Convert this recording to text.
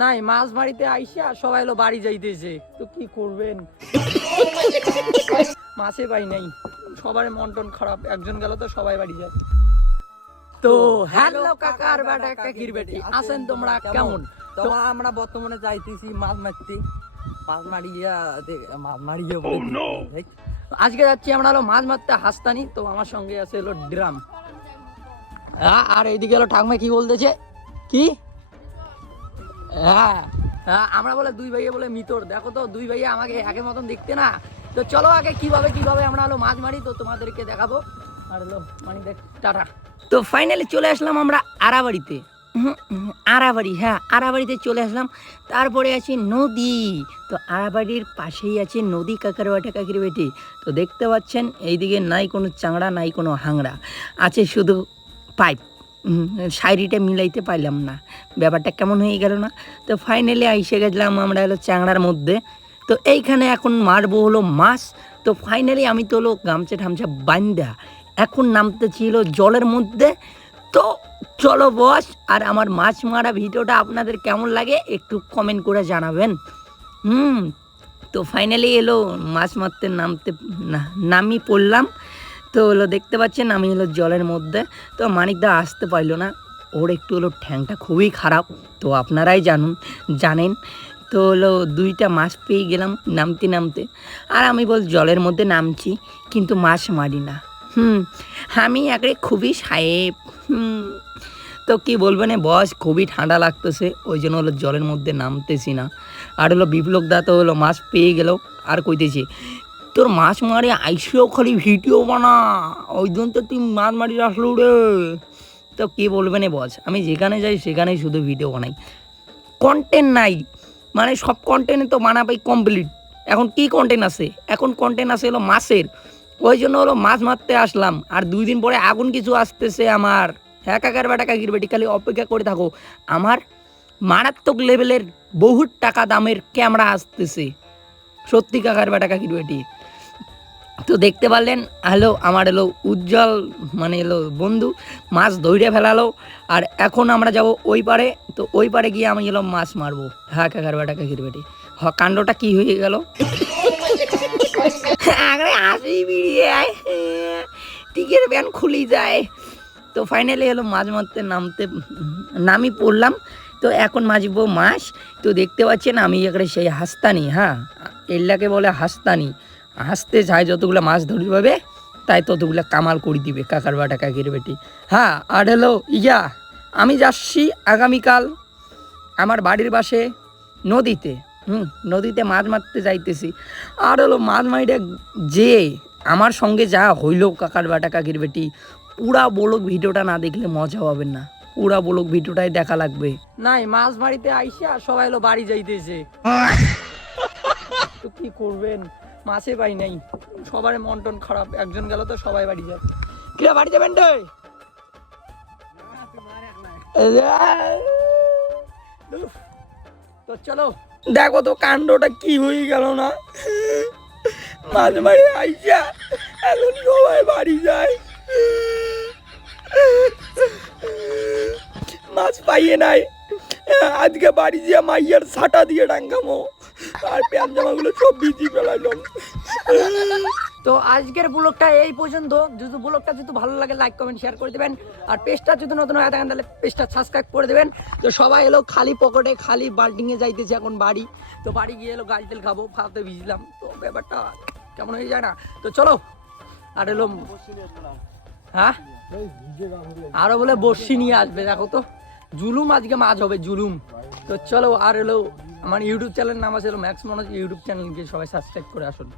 নাই মাছ মারিতে আইসা সবাই এলো বাড়ি যাইতেছে, তো কি করবেন? মাছে পাই নাই, সবার মন টন খারাপ, একজন গেল তো সবাই বাড়ি যায়। তো হ্যালো কাকার বেটা কাকির বেটি, আছেন তোমরা কেমন? তো আমরা বর্তমানে যাইতেছি মাছ মারতে, মাছ মারিয়ে আজকে যাচ্ছি আমরা হলো মাছ মারতে হাসতানি। তো আমার সঙ্গে আছে হলো ড্রাম, আর এইদিকে হলো ঠাকমা কি বলতেছে কি, হ্যাঁ আমরা বলে দুই ভাইয়া বলে মিতর, দেখো তো দুই ভাইয়া আমাকে একের মতন দেখতে না। তো চলো আগে কিভাবে আমরা হলো মাছ মারি তো তোমাদেরকে দেখাবো। আর হলো মানে দেখ টাটা। তো ফাইনালি চলে আসলাম আমরা আরাবাড়িতে, আরাবাড়ি, হ্যাঁ আরাবাড়িতে চলে আসলাম। তারপরে আছে নদী, তো আরাবাড়ির পাশেই আছে নদী কাকার বাটা কাকির বেটি। তো দেখতে পাচ্ছেন এইদিকে নাই কোনো চাংড়া নাই কোনো হাংড়া, আছে শুধু পাইপ। শাড়িটা মিলাইতে পারলাম না, ব্যাপারটা কেমন হয়ে গেল না। তো ফাইনালি আইসে গেছিলাম আমরা হলো চাংড়ার মধ্যে। তো এইখানে এখন মারবো হলো মাছ। তো ফাইনালি আমি তো হলো গামছা ঠামছা বান্ধা এখন নামতে ছিল জলের মধ্যে। তো চলো বস, আর আমার মাছ মারা ভিডিওটা আপনাদের কেমন লাগে একটু কমেন্ট করে জানাবেন। তো ফাইনালি এলো মাছ মারতে নামি পড়লাম। তো হলো দেখতে পাচ্ছেন আমি হলো জলের মধ্যে। তো মানিকদা আসতে পারলো না, ওর একটু হলো ঠ্যাংটা খুবই খারাপ, তো আপনারাই জানেন। তো হলো দুইটা মাছ পেয়ে গেলাম নামতে, আর আমি জলের মধ্যে নামছি কিন্তু মাছ মারি না। আমি একে খুবই সাহেব। তো কি বলবেন বস, খুবই ঠান্ডা লাগতেছে, ওই জন্য হলো জলের মধ্যে নামতেছি না। আর হলো বিপ্লব দা তো হলো মাছ পেয়ে গেল, আর কইতেছি তোর মাছ মারে আইসিও খালি ভিডিও বানা, ওই দিন তো তুই মাছ মারি আসলো রে। তো কী বলবেন বস, আমি যেখানে যাই সেখানেই শুধু ভিডিও বানাই, কন্টেন্ট নাই। মানে সব কন্টেন্ট তো বানাবাই কমপ্লিট, এখন কি কন্টেন্ট আছে? এখন কন্টেন্ট আছে হলো মাছের, ওই জন্য হলো মাছ মারতে আসলাম। আর 2 দিন পরে আগুন কিছু আসতেছে আমার। হ্যাঁ কাকার বেটা কাকির বেটি, খালি অপেক্ষা করে থাকো, আমার মারাত্মক লেভেলের বহুত টাকা দামের ক্যামেরা আসতেছে, সত্যি কাকার বেটা কাকির বেটি। তো দেখতে পারলেন হ্যালো আমার এলো উজ্জ্বল মানে এলো বন্ধু মাছ ধরে ফেলালো। আর এখন আমরা যাব ওই পারে, তো ওই পারে গিয়ে আমি এলো মাছ মারবো। হ্যাঁ কাকার বেটা কাকির বেটি, কাণ্ডটা কি হয়ে গেল? হাসি বেরিয়ে টিকের ব্যান খুলি যায়। তো ফাইনালি এলো মাছ মারতে নামি পড়লাম। তো এখন মাছবো মাছ। তো দেখতে পাচ্ছেন আমি এখানে সেই হাসতানি, হ্যাঁ এল্লাকে বলে হাসতানি, হাসতে চায় যতগুলো মাছ ধরি পাবে তাই ততগুলো কামাল করে দিবে কাকার বাটা কাকির বেটি। হ্যাঁ আর হলো আমি যাচ্ছি আগামীকাল আমার বাড়ির পাশে নদীতে, নদীতে মাছ মারতে যাইতেছি। আর হলো মাছ মারিটা যে আমার সঙ্গে যা হইলো কাকার বাটা কাকির বেটি, পুরা বলক ভিডিওটা না দেখলে মজা পাবেন না, পুরা বলক ভিডিওটাই দেখা লাগবে। নাই মাছ মারিতে আইসা সবাই হলো বাড়ি যাইতেছে, তো কি করবেন? মাছে পাই নাই, সবার মন টন খারাপ, একজন গেল তো সবাই বাড়ি যায়। কিরা বাড়ি যাবেন? তো চলো দেখো তো কাণ্ডটা কি হয়ে গেল না। মাছ মারি আইসা এখন সবাই বাড়ি যায়, মাছ পাইয়ে নাই। আজকে বাড়ি দিয়ে মাইয়ার ছাটা দিয়ে ডাঙ্গামো, আর প্যান্ট জামাগুলো সব ভিজি ফেলাইলাম। তো আজকের ব্লগটা এই পর্যন্ত। যদি ব্লগটা যদি ভালো লাগে লাইক কমেন্ট শেয়ার করে দেবেন, আর পেজটা যদি নতুন হয়ে থাকেন তাহলে পেজটা সাবস্ক্রাইব করে দেবেন। তো সবাই এলো খালি পকেটে খালি বাল্টিংয়ে যাইতেছে এখন বাড়ি। তো বাড়ি গিয়ে এলো গাল তেল খাবো, ফাতে ভিজলাম, তো ব্যাপারটা কেমন হয়ে যায় না। তো চলো আর এলো, হ্যাঁ আরো বলে বর্ষি নিয়ে আসবে, দেখো তো জুলুম, আজকে মাছ হবে জুলুম। তো চলো আর এলো আমার ইউটিউব চ্যানেলের নাম আছে ম্যাক্স মনোজ ইউটিউব চ্যানেলকে সবাই সাবস্ক্রাইব করে আসুন।